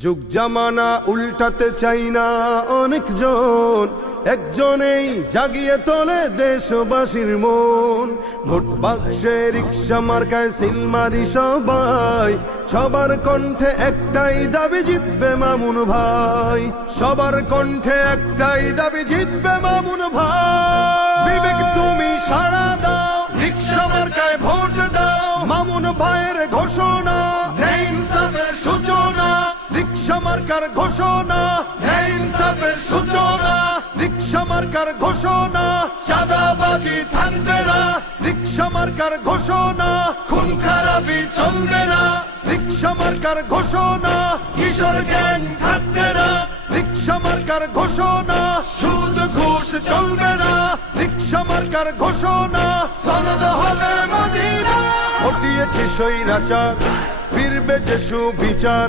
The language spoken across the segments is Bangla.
যুগ জামানা উল্টাতে চাই না অনেকজন, একজনেই জাগিয়ে তোলে দেশবাসীর মন। ভোট বাক্সে রিক্সা মার্কায় সিল মারি সবাই, সবার কণ্ঠে একটাই দাবি জিতবে মামুন ভাই। সবার কণ্ঠে একটাই দাবি জিতবে মামুন ভাই। বিবেক তুমি সাড়া দাও, রিক্সা মার্কায় ভোট দাও। মামুন ভাইয়ের ঘোষণা, ন্যায় ইনসাফের সূচনা। রিক্সা মার্কার ঘোষণা, ন্যায় ইনসাফের সূচনা। রিক্সা মার্কার ঘোষণা, চাঁদাবাজি থাকবে না। রিক্সা মার্কার ঘোষণা, খুন খারাপি চলবে না। রিক্সা মার্কার ঘোষণা, কিশোর গ্যাং থাকবে না। রিক্সা মার্কার ঘোষণা, সুদ ঘুষ চলবে না। রিক্সা মার্কার ঘোষণা, সনদ হবে মদিনা। হটিয়েছি স্বৈরাচার, ফিরবে যে সুবিচার।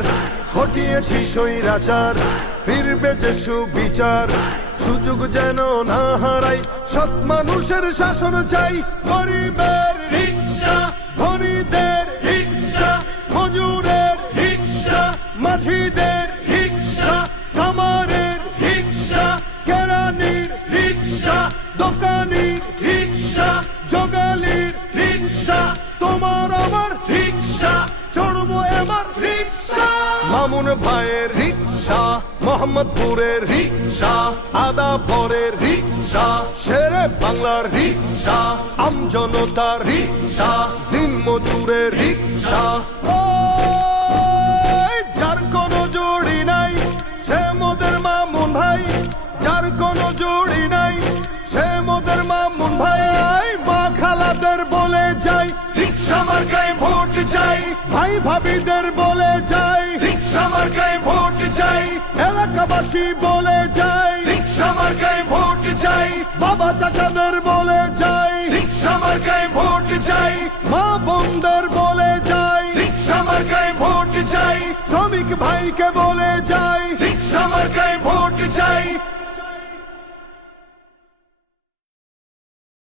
হটিয়েছি স্বৈরাচার, ফিরবে যে সুবিচার। সুযোগ যেন না হারাই, সৎ মানুষের শাসন চাই। গরিবের রিক্সা, ধনীদের রিক্সা, মজুরের রিক্সা, মাঝিদের রিক্সা, কামারের রিক্সা, কেরানির রিক্সা, দোকানির রিক্সা, জগালির রিক্সা। তোমার আমার রিক্সা, চড়বো এবার রিক্সা। মামুন ভাইয়ের রিক্সা, মোহাম্মদপুরের রিক্সা, আদাবরের রিক্সা, শেরে বাংলার রিক্সা, আমজনতার রিক্সা, দিন মজুরের রিক্সা। যার কোনো জুড়ি নাই সে মোদের মামুন ভাই। যার কোনো জুড়ি নাই সে মোদের মামুন ভাই। মা খালাদের বলে যাই, রিক্সা মার্কায় ভোট চাই। ভাই ভাবিদের বলে যাই, রিক্সা মার্কায় ভোট চাই। এলাকাবাসী বলে যাই, রিক্সা মার্কায় ভোট চাই। বাবা চাচাদের বলে যাই, রিক্সা মার্কায় ভোট চাই। মা বোনদের বলে যাই, রিক্সা মার্কায় ভোট চাই। শ্রমিক ভাইকে বলে যাই,